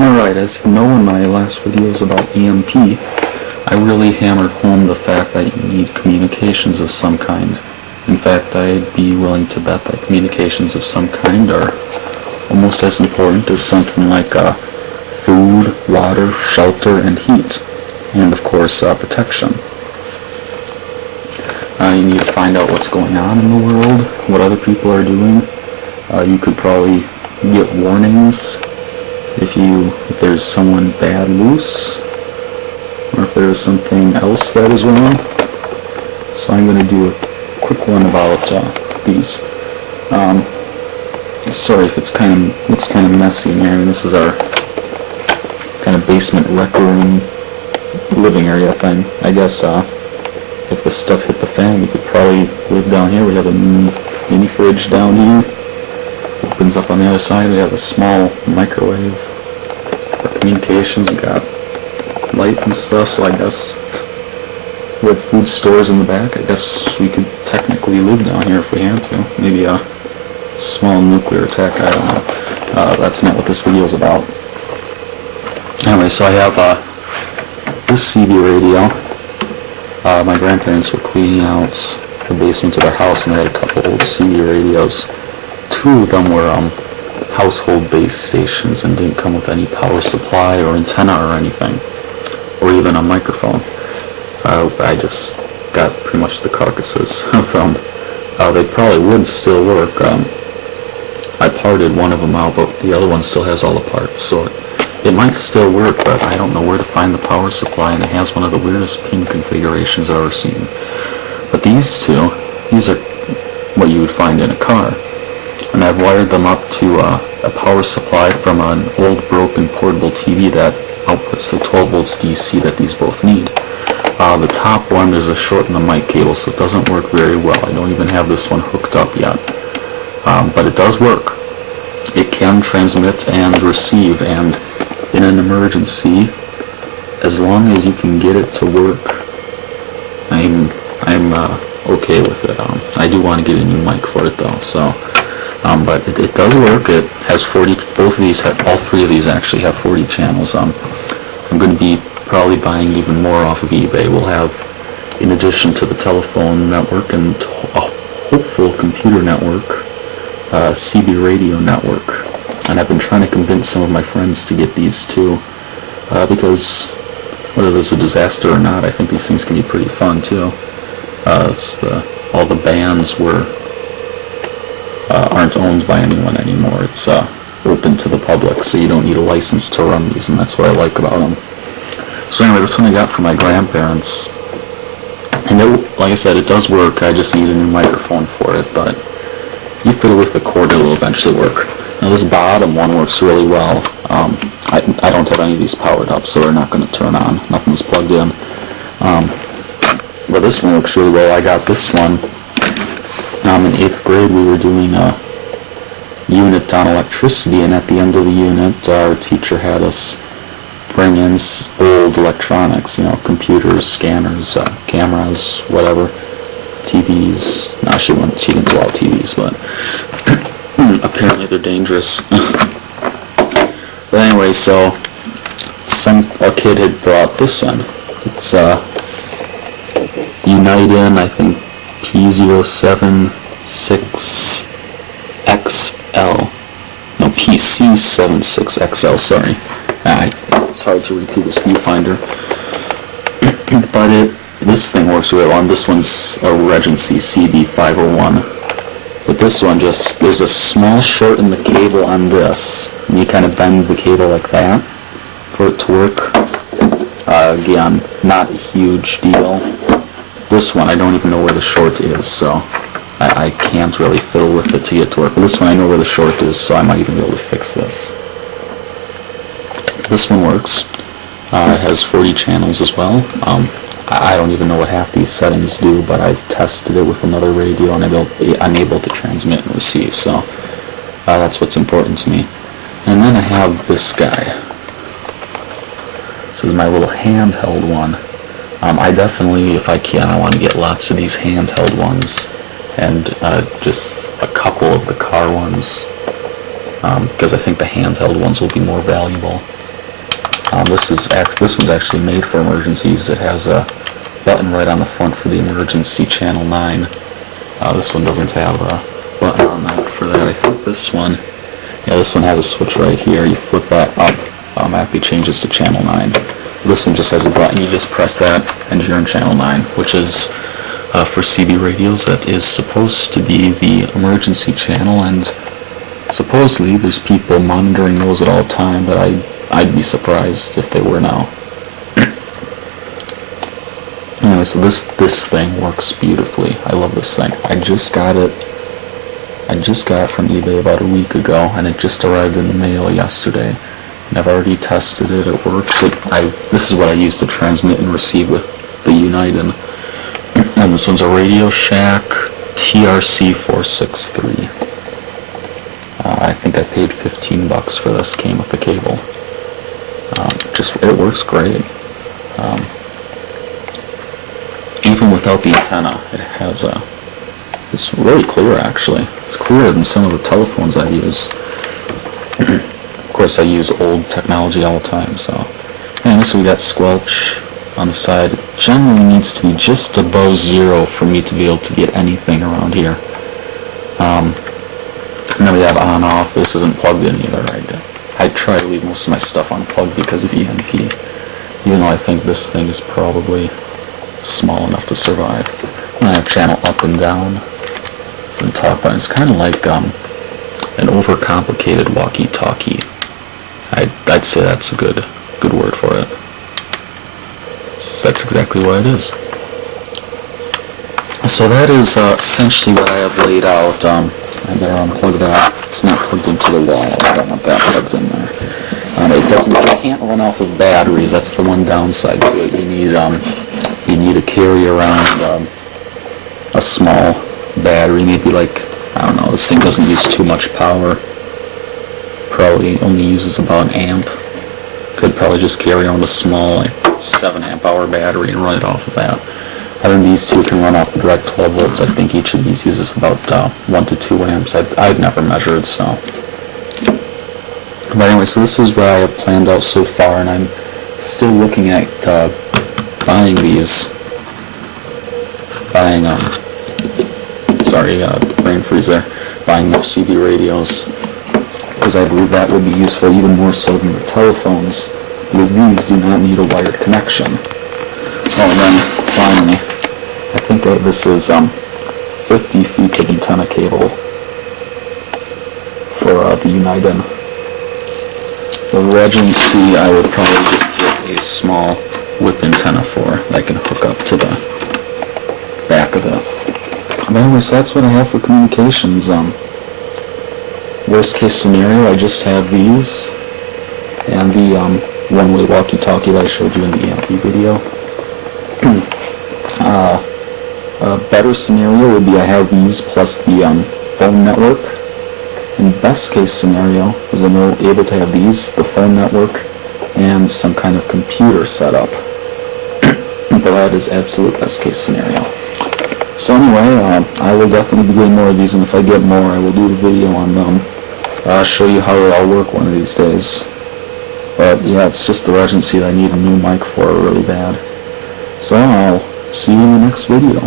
Alright, as you know in my last videos about EMP, I really hammered home the fact that you need communications of some kind. In fact, I'd be willing to bet that communications of some kind are almost as important as something like food, water, shelter, and heat, and of course protection. You need to find out what's going on in the world, what other people are doing. You could probably get warnings if there's someone bad loose, or if there's something else that is wrong. So I'm going to do a quick one about these. Sorry if it's looks kind of messy in here. I mean, this is our kind of basement rec room living area thing. I guess if this stuff hit the fan, we could probably live down here. We have a mini fridge down here. Opens up on the other side. We have a small microwave for communications. We got light and stuff, so I guess we have food stores in the back. I guess we could technically live down here if we had to. Maybe a small nuclear attack, I don't know. That's not what this video is about. Anyway, so I have this CB radio. My grandparents were cleaning out the basement of their house, and they had a couple old CB radios. Two of them were household base stations and didn't come with any power supply or antenna or anything, or even a microphone. I just got pretty much the carcasses of them. They probably would still work. I parted one of them out, but the other one still has all the parts, so it might still work, but I don't know where to find the power supply, and it has one of the weirdest pin configurations I've ever seen. But these are what you would find in a car. And I've wired them up to a power supply from an old broken portable TV that outputs the 12 volts DC that these both need. The top one, there's a short in the mic cable, so it doesn't work very well. I don't even have this one hooked up yet. But it does work. It can transmit and receive, and in an emergency, as long as you can get it to work, I'm okay with it. I do want to get a new mic for it though, so. But it does work. It has 40. Both of these all three of these actually have 40 channels. I'm going to be probably buying even more off of eBay. We'll have, in addition to the telephone network and a hopeful computer network, CB radio network. And I've been trying to convince some of my friends to get these too, because whether there's a disaster or not, I think these things can be pretty fun too. All the bands aren't owned by anyone anymore. It's open to the public, so you don't need a license to run these, and that's what I like about them. So anyway, this one I got from my grandparents, and like I said, it does work. I just need a new microphone for it, but you fit it with the cord, it'll eventually work. Now this bottom one works really well. I don't have any of these powered up, so they're not going to turn on. Nothing's plugged in. But this one works really well. I got this one. In 8th grade, we were doing a unit on electricity, and at the end of the unit, our teacher had us bring in old electronics, computers, scanners, cameras, whatever, TVs. No, she didn't do all TVs, but apparently they're dangerous. But anyway, so a kid had brought this in. It's United, I think, P076XL. No, PC76XL, sorry. It's hard to read through this viewfinder. But this thing works really well, and this one's a Regency CB501. But this one there's a small short in the cable on this, and you kind of bend the cable like that for it to work. Again, not a huge deal. This one, I don't even know where the short is, so I can't really fiddle with it to get to work. But this one, I know where the short is, so I might even be able to fix this. This one works. It has 40 channels as well. I don't even know what half these settings do, but I've tested it with another radio, and I'm able to transmit and receive, so that's what's important to me. And then I have this guy. This is my little handheld one. I definitely, if I can, I want to get lots of these handheld ones, and just a couple of the car ones, because I think the handheld ones will be more valuable. This one's actually made for emergencies. It has a button right on the front for the emergency channel 9. This one doesn't have a button on that for that. I think this one has a switch right here. You flip that up, automatically changes to channel 9. This one just has a button. You just press that and you're in channel 9, which is for CB radios. That is supposed to be the emergency channel, and supposedly there's people monitoring those at all time, but I'd be surprised if they were now. Anyway, so this thing works beautifully. I love this thing. I just got it from eBay about a week ago, and it just arrived in the mail yesterday. And I've already tested it. It works. This is what I use to transmit and receive with the United. And this one's a Radio Shack TRC463. I think I paid $15 for this. Came with the cable. It works great. Even without the antenna, it's really clear actually. It's clearer than some of the telephones I use. Of course I use old technology all the time, so. And so we got squelch on the side. It generally needs to be just above 0 for me to be able to get anything around here. And then we have on off. This isn't plugged in either. I try to leave most of my stuff unplugged because of EMP, even though I think this thing is probably small enough to survive. And I have channel up and down and talk button. It's kind of like an overcomplicated walkie-talkie. I'd say that's a good word for it. So that's exactly what it is. So that is essentially what I have laid out. I better unplug that. It's not plugged into the wall. I don't want that plugged in there. It can't run off of batteries. That's the one downside to it. You need to carry around a small battery, maybe like, I don't know, this thing doesn't use too much power. Probably only uses about an amp. Could probably just carry around a small, like 7 amp hour battery and run it off of that. I think these two can run off the direct 12 volts. I think each of these uses about 1 to 2 amps. I've never measured, so. But anyway, so this is what I have planned out so far, and I'm still looking at buying brain freeze there, buying more CB radios, because I believe that would be useful even more so than the telephones, because these do not need a wired connection. Oh, and then finally, I think this is 50 feet of antenna cable for the United. The Regency I would probably just get a small whip antenna for that I can hook up to the back of it. But anyway, so that's what I have for communications. Worst case scenario, I just have these and the one-way walkie-talkie that I showed you in the EMP video. A better scenario would be I have these plus the phone network. In best case scenario is I'm able to have these, the phone network, and some kind of computer setup. But that is absolute best case scenario. So anyway, I will definitely be getting more of these, and if I get more, I will do a video on them. I'll show you how they all work one of these days. But yeah, it's just the Regency that I need a new mic for really bad. So I'll see you in the next video.